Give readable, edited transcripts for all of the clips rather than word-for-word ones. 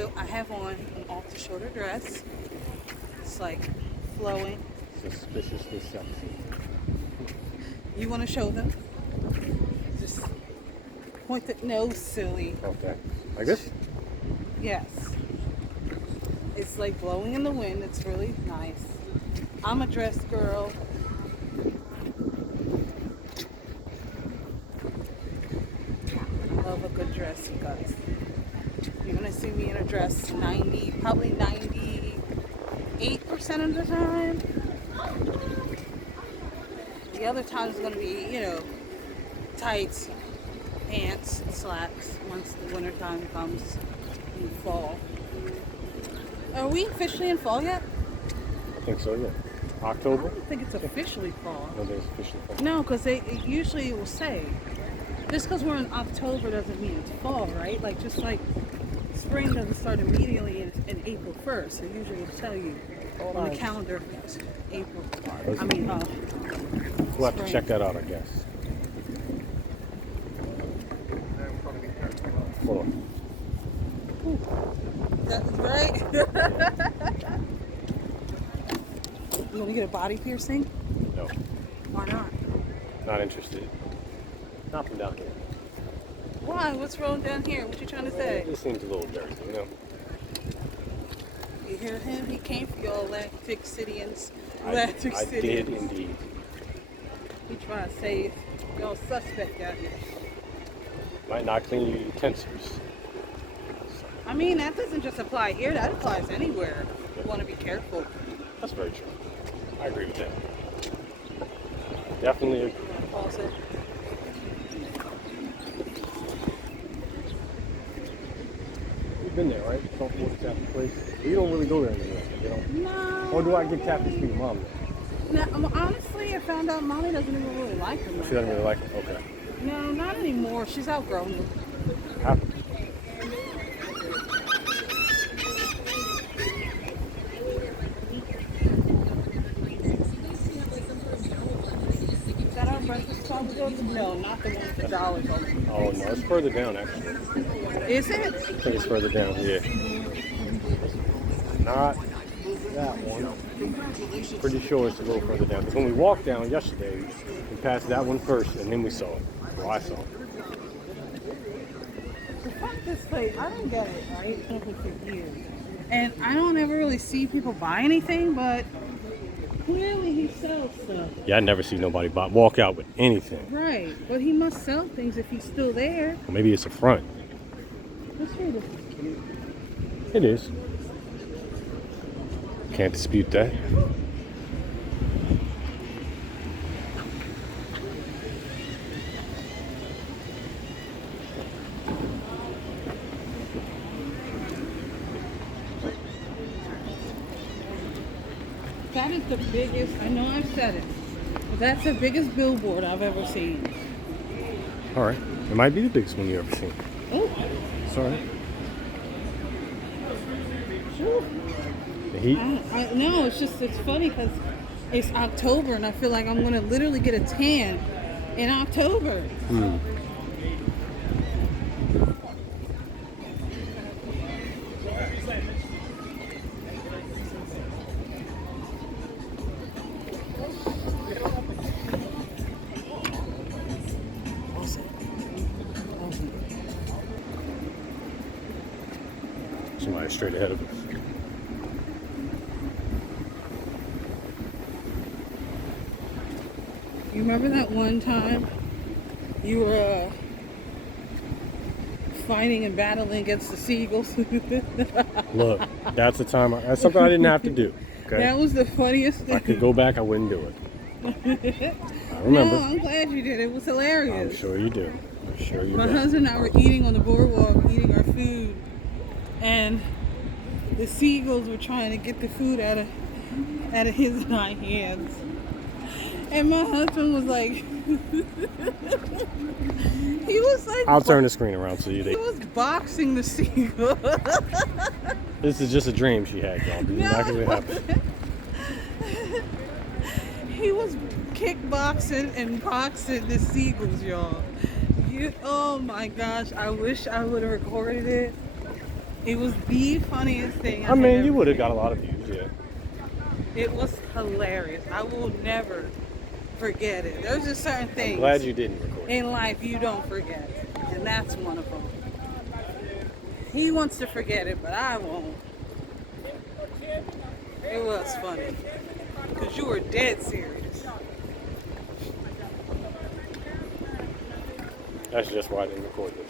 So I have on an off-the-shoulder dress. It's like flowing. Suspiciously sexy. You want to show them? Just point the nose, silly. Okay. Like this? Yes. It's like blowing in the wind. It's really nice. I'm a dress girl. I love a good dress, you guys. You're gonna see me in a dress probably 98% of the time. The other time is gonna be, tights, pants, slacks once the winter time comes in the fall. Are we officially in fall yet? I think so, yeah. I October? don't think it's officially fall. No, there's officially fall. No, because it usually will say. Just because we're in October doesn't mean it's fall, right? Like, just like spring doesn't start immediately in April 1st. So usually it'll tell you on the calendar April. We'll have to spring. check that out, I guess. Hold on. That's right. You want to get a body piercing? No, Why not? not interested. Not from down here. Why? What's wrong down here? What you trying to say? It just seems a little dirty, you know? You hear him? He came for y'all Atlantic Cityans. I Cityans. did indeed. He trying to say y'all suspect out here. Might not clean your utensils. I mean, that doesn't just apply here. That applies anywhere. You want to be careful. That's very true. I agree with that. Definitely agree. Pause it. You've been there, right? Don't go to Taffy's place. You don't really go there anymore, you know? No. Or do I get Taffy's for your mom then? No, honestly, I found out Mommy doesn't even really like him. She doesn't really like it? Okay. No, not anymore. She's outgrown him. Happens. Is that our breakfast spot we go to? No, not the one with the dollars on it. Oh, no, it's further down, actually. Is it? I think it's further down, yeah. Not that one. Pretty sure it's a little further down. Because when we walked down yesterday, we passed that one first, and then we saw it. Well, I saw it. The fact this place, I don't get it, right? It's been open for years. And I don't ever really see people buy anything, but clearly he sells stuff. Yeah, I never see nobody walk out with anything. Right, but he must sell things if he's still there. Or maybe it's a front. Let's read it. It is. Can't dispute that. That is the biggest, I know I've said it, but that's the biggest billboard I've ever seen. All right. It might be the biggest one you've ever seen. Oh, It's all right. whew. The heat. No, it's funny because it's October and I feel like I'm going to literally get a tan in October. Somebody straight ahead of us. You remember that one time you were fighting and battling against the seagulls? Look, that's the time. That's something I didn't have to do. Okay. That was the funniest If thing. I could go back, I wouldn't do it. I remember. No, I'm glad you did. It was hilarious. I'm sure you do. I'm sure you My do. husband and I were eating on the boardwalk, eating our food, and the seagulls were trying to get the food out of his and my hands. And my husband was like, he was like, I'll turn the screen around so you. he was boxing the seagull. This is just a dream she had, y'all. This is not going to happen. He was kickboxing and boxing the seagulls, y'all. Oh my gosh, I wish I would have recorded it. It was the funniest thing. I mean, you would have got a lot of views, yeah. It was hilarious. I will never forget it. There's just certain things. I'm glad you didn't record it. In life you don't forget, and that's one of them. He wants to forget it, but I won't. It was funny because you were dead serious. That's just why I didn't record this.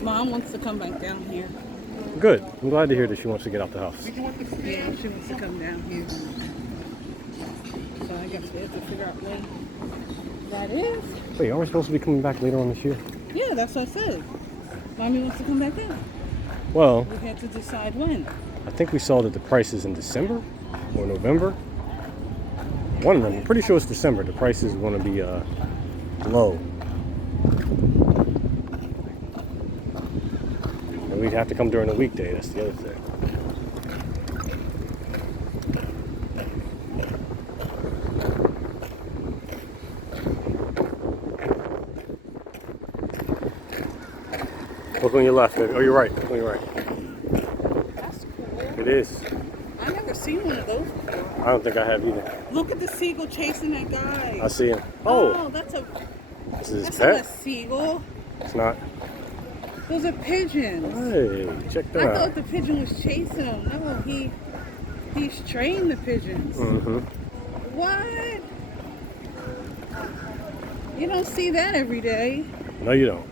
Mom wants to come back down here. Good. I'm glad to hear that she wants to get out the house. Yeah, she wants to come down here. So I guess we have to figure out when that is. Wait, aren't we supposed to be coming back later on this year? Yeah, that's what I said. Mommy wants to come back down. Well, We had to decide when. I think we saw that the price is in December or November. One of them, I'm pretty sure it's December. The prices are going to be low. And we'd have to come during a weekday. That's the other thing. Look on your left. Oh, you're right. Look on your right. That's cool. It is. I never seen one of those before. I don't think I have either. Look at the seagull chasing that guy. I see him. Oh, Oh, that's a this is his that's not a pet? seagull. It's not. Those are pigeons. Hey, check that I out. thought the pigeon was chasing him. No, he's trained the pigeons. Mm-hmm. What? You don't see that every day. No, you don't.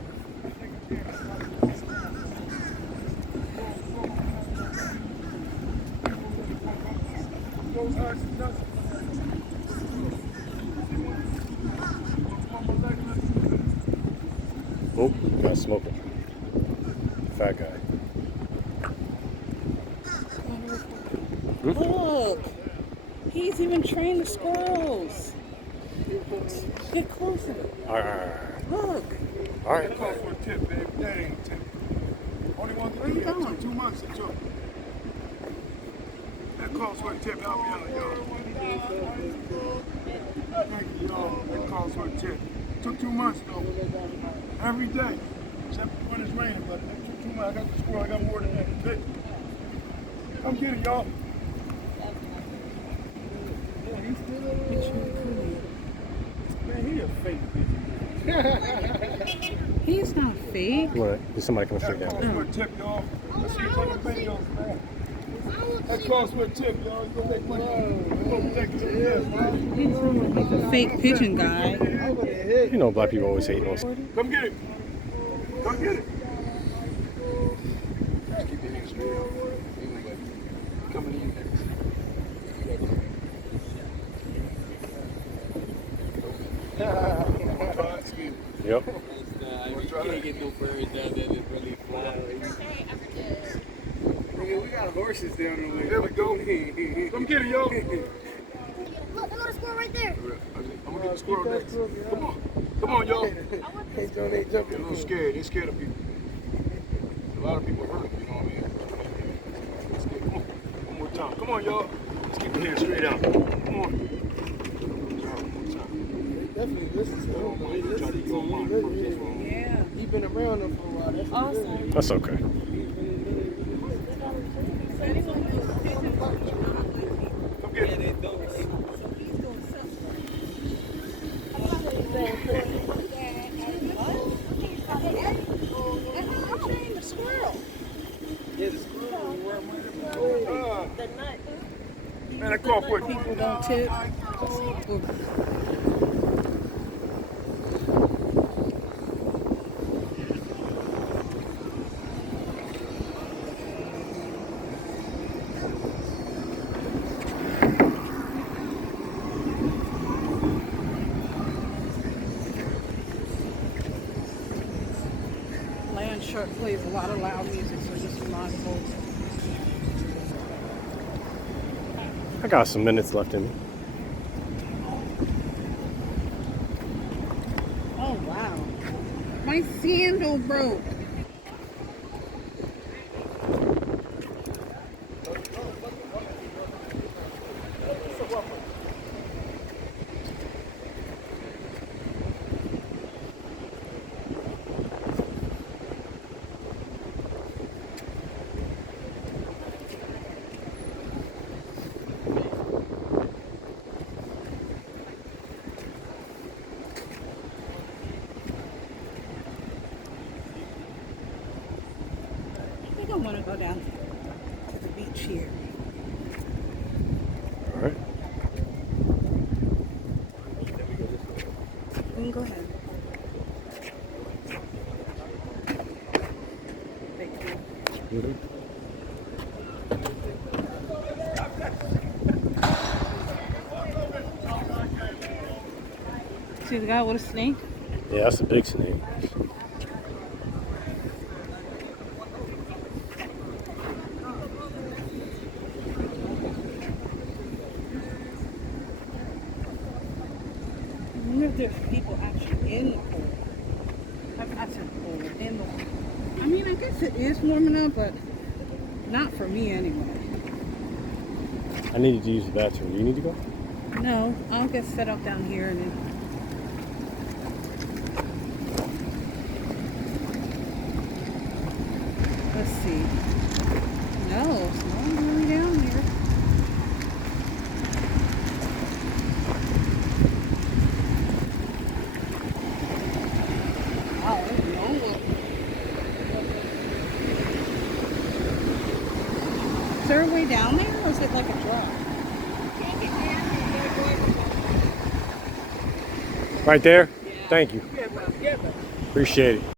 Oh, got smoking. Fat guy. Look, he's even trained the squirrels. Get closer. Look. All right. Call for a tip, baby. That ain't a tip. Only one Where you that going? took 2 months it took. That calls for a tip. Help me out, y'all. Thank you, y'all. That calls for a tip. Took 2 months though. Every day. Except when it's raining, but that took 2 months. I got the squirrel. I got more than that. Hey. Come get it, y'all. Man, he a fake bitch. He's not fake. What? There's somebody coming straight That down. calls for a tip, y'all. Let's see you taking videos, man. That calls for a tip, y'all. You gonna make money. You gonna take it to the desk, man. He's a fake pigeon guy. You know, black people always hating on. Come get it. Come get it. Just keep your hands straight out. Coming in there. Yep. You can't get no birds down there that really fly. Nigga, we got horses down the way. There we go. Come get it, yo. Look, I got a squirrel right there. I'm gonna get the squirrel next. Come on. Come on, y'all. Hey, Joe, they They're a jumping. little scared. They're scared of people. A lot of people hurt, you know what I mean? They're scared. Come on. One more time. Come on, y'all. Let's keep your hands straight out. Come on. One more time. Definitely listen to him. He listen to him. Yeah. He been around them for a while. That's awesome. That's okay. Come get it. The squirrel. Man, I call for it. People don't tip. Land Shark plays a lot of loud music, so just be mindful. I got some minutes left in me. Oh wow. My sandal broke. I want to go down to the beach here. All right. You can go ahead. Thank you. Mhm. See the guy with a snake? Yeah, that's a big snake. I wonder if there's people actually in the pool. I said pool, in the pool. I mean, I guess it is warming up, but not for me anyway. I needed to use the bathroom. Do you need to go? No, I'll get set up down here and then. Let's see. No, it's not really down here. Wow, there's no one. Is there a way down there, or is it like a drop? Right there? Thank you. Appreciate it.